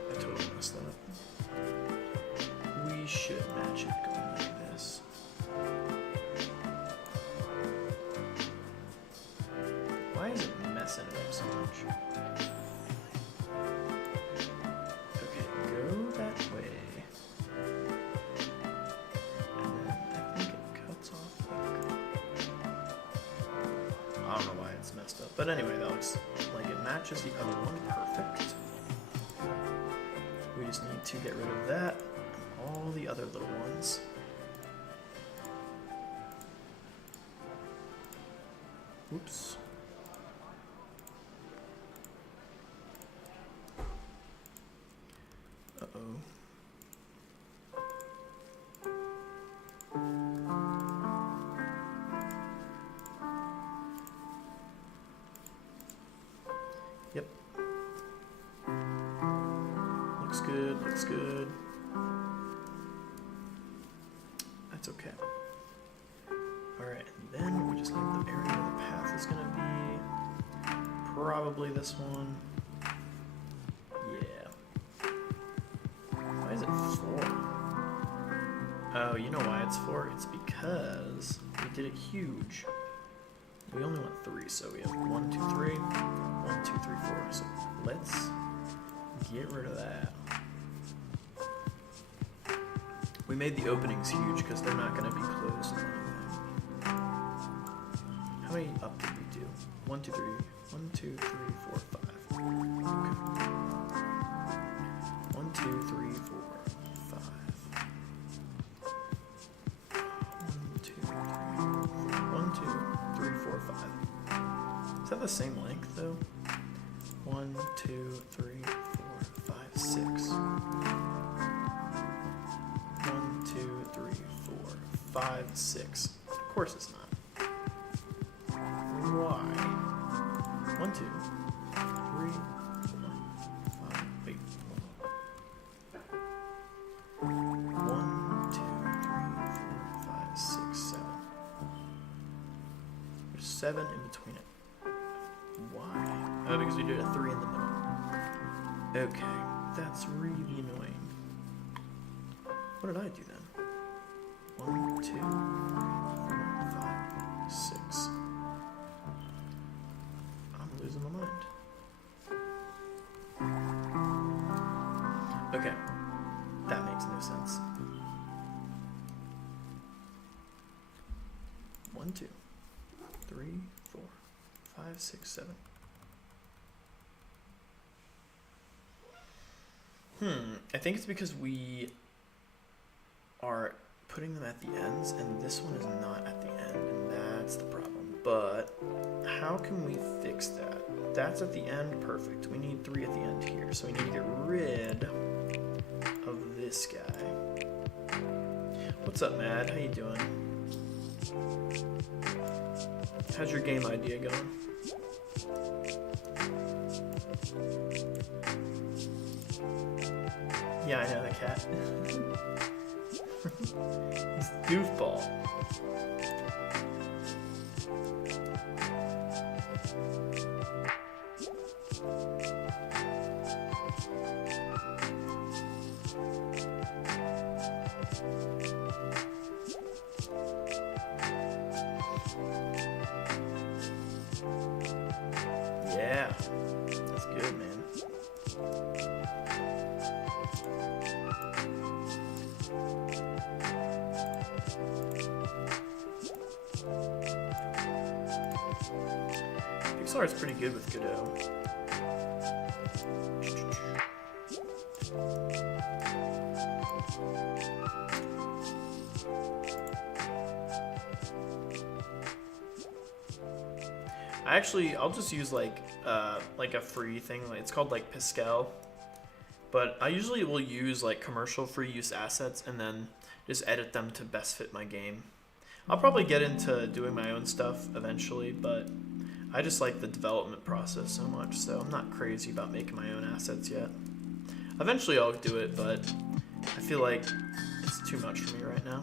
I totally messed that up. We should match it going like this. Why is it messing it up so much? Okay, go that way. I don't know why it's messed up. But anyway, that looks like it matches the other one perfect. We just need to get rid of that and all the other little ones. Oops. Uh-oh. Yep. Looks good, looks good. That's okay. Alright, and then we just need the area where the path is gonna be. Probably this one. Yeah. Why is it 4? Oh, you know why it's 4? It's because we did it huge. We only want 3, so we have 1, 2, 3, 1, 2, 3, 4. So let's get rid of that. We made the openings huge because they're not going to be closed. How many up did we do? 1, 2, 3, 1, 2, 3, 4, 5. Okay. 1, 2, 3, 4, 5. 1, 2, 3, 4. 1, 2, 3, 4, 5. Is that the same length though? 1, 2, 3, 4, 5, 6. 1, 2, 3, 4, 5, 6. Of course it's not. Why? 1, 2, 3, 4, 5. Wait. 1, 2, 3, 4, 5, 6, 7. There's 7 in between it. Why? Oh, because we did a 3 in the middle. Okay, that's really annoying. What did I do then? 1, 2, 3, 4, 5, 6. I'm losing my mind. Okay, that makes no sense. 1, 2, 3, 4, 5, 6, 7. I think it's because we are putting them at the ends, and this one is not at the end, and that's the problem. But how can we fix that? That's at the end, perfect. We need 3 at the end here, so we need to get rid of this guy. What's up, Mad? How you doing? How's your game idea going? Yeah, I know the cat. He's goofball. Yeah, that's good, man. Pixar is pretty good with Godot. I'll just use like a free thing. Like it's called like Pascal, but I usually will use like commercial free use assets and then just edit them to best fit my game. I'll probably get into doing my own stuff eventually, but I just like the development process so much, so I'm not crazy about making my own assets yet. Eventually I'll do it, but I feel like it's too much for me right now.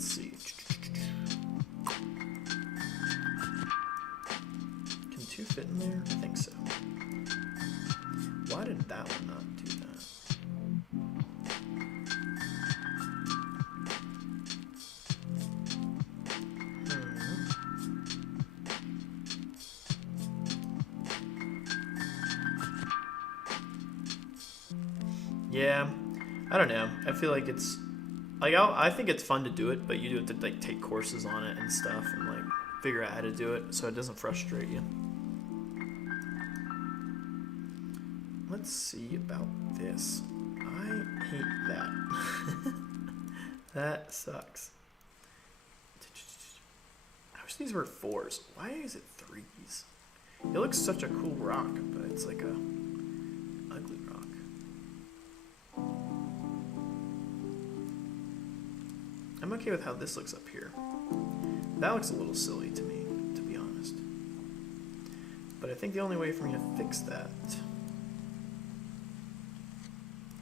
let's see. Can 2 fit in there? I think so. Why did that one not do that? Yeah, I don't know. I feel like it's like I think it's fun to do it, but you do have to like take courses on it and stuff, and like figure out how to do it so it doesn't frustrate you. Let's see about this. I hate that. That sucks. I wish these were 4s. Why is it 3s? It looks such a cool rock, but it's like a ugly rock. I'm okay with how this looks up here. That looks a little silly to me, to be honest. But I think the only way for me to fix that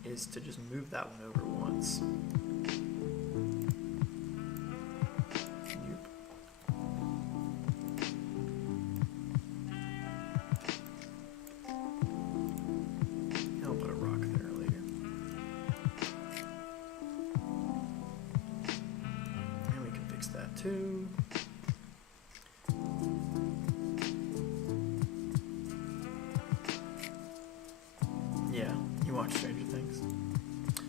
is to just move that one over once. I'll put a rock there later. And we can fix that too. Yeah, you watch Stranger Things?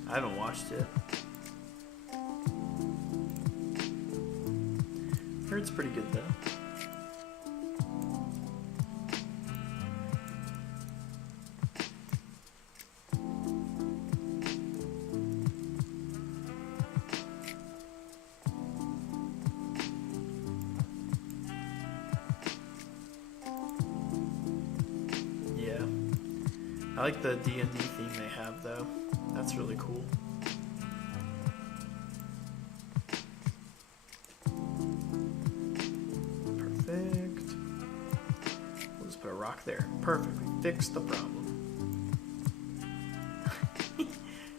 I haven't watched it. I heard it's pretty good though. Yeah. I like the D&D theme they have though. That's really cool. Perfect. We'll just put a rock there. Perfect. We fixed the problem.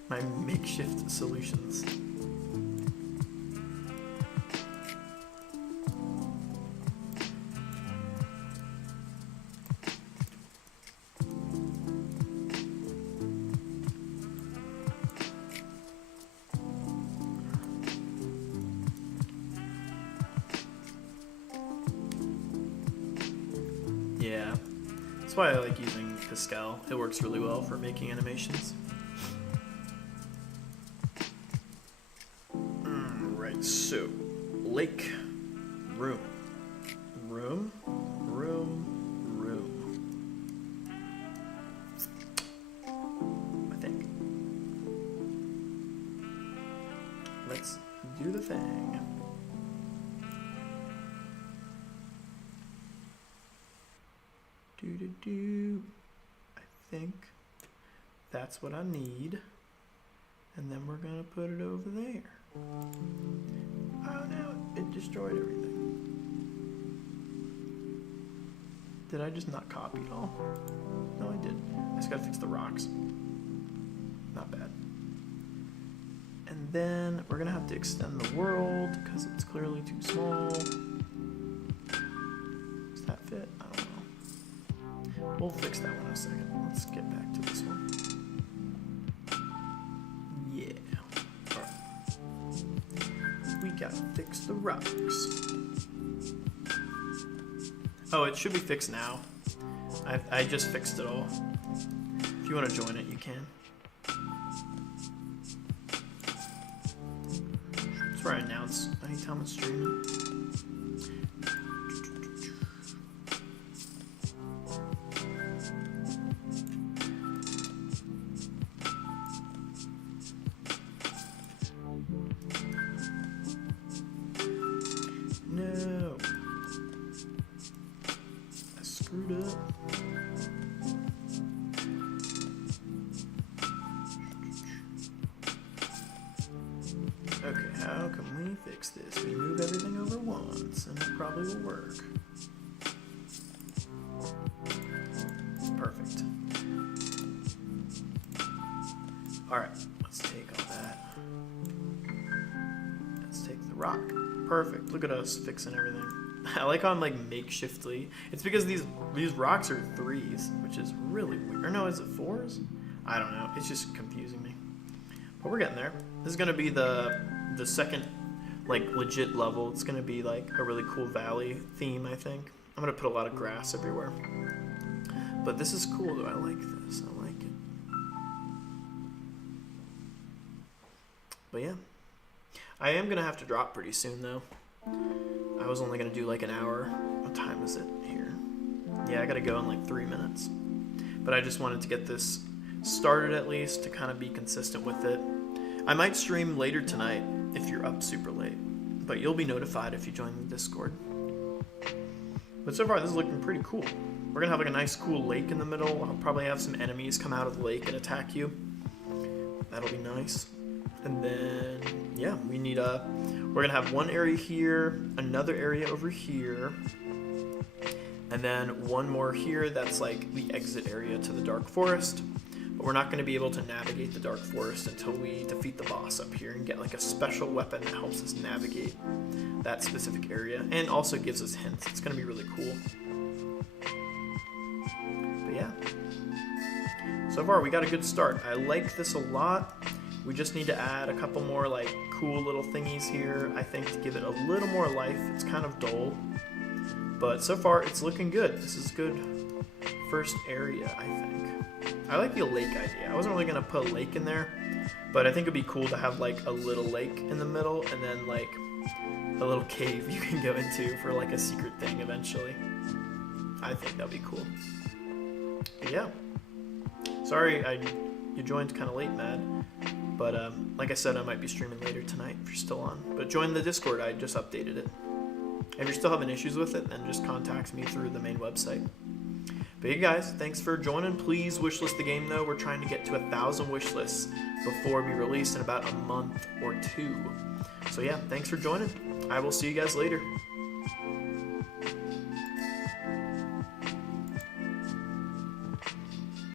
My makeshift solutions. Yeah, that's why I like using Pascal. It works really well for making animations. Right, so lake, room, room, room, room. I think. Let's do the thing. Do. I think that's what I need. And then we're gonna put it over there. Oh no, it destroyed everything. Did I just not copy it all? No, I did. I just gotta fix the rocks. Not bad. And then we're gonna have to extend the world because it's clearly too small. Does that fit? I don't know. We'll fix that one in a second. Let's get back to this one. Yeah. Alright. We gotta fix the rocks. Oh, it should be fixed now. I just fixed it all. If you want to join it, you can. That's where I announce anytime I'm streaming. No. I screwed up. Okay, how can we fix this? We move everything over once, and it probably will work. Perfect. Alright, let's take all that. Let's take the rock. Perfect. Look at us fixing everything. I like how I'm like makeshiftly. It's because these rocks are 3s, which is really weird. Or no, is it 4s? I don't know. It's just confusing me. But we're getting there. This is gonna be the second like legit level. It's gonna be like a really cool valley theme, I think. I'm gonna put a lot of grass everywhere. But this is cool though. I like this. I like it. But yeah. I am gonna have to drop pretty soon though. I was only gonna do like an hour. What time is it here? Yeah, I gotta go in like 3 minutes. But I just wanted to get this started at least to kind of be consistent with it. I might stream later tonight if you're up super late, but you'll be notified if you join the Discord. But so far this is looking pretty cool. We're gonna have like a nice cool lake in the middle. I'll probably have some enemies come out of the lake and attack you. That'll be nice. And then yeah, we need we're gonna have one area here, another area over here, and then one more here that's like the exit area to the Dark Forest. But we're not going to be able to navigate the Dark Forest until we defeat the boss up here and get like a special weapon that helps us navigate that specific area and also gives us hints. It's going to be really cool. But yeah, so far we got a good start. I like this a lot. We just need to add a couple more like cool little thingies here, I think, to give it a little more life. It's kind of dull, but so far it's looking good. This is good first area, I think. I like the lake idea. I wasn't really gonna put a lake in there, but I think it'd be cool to have like a little lake in the middle and then like a little cave you can go into for like a secret thing eventually. I think that'd be cool. But yeah. Sorry you joined kind of late, Mad. But like I said, I might be streaming later tonight if you're still on. But join the Discord, I just updated it. If you're still having issues with it, then just contact me through the main website. But hey guys, thanks for joining. Please wishlist the game though. We're trying to get to 1,000 wishlists before we release in about a month or 2. So yeah, thanks for joining. I will see you guys later.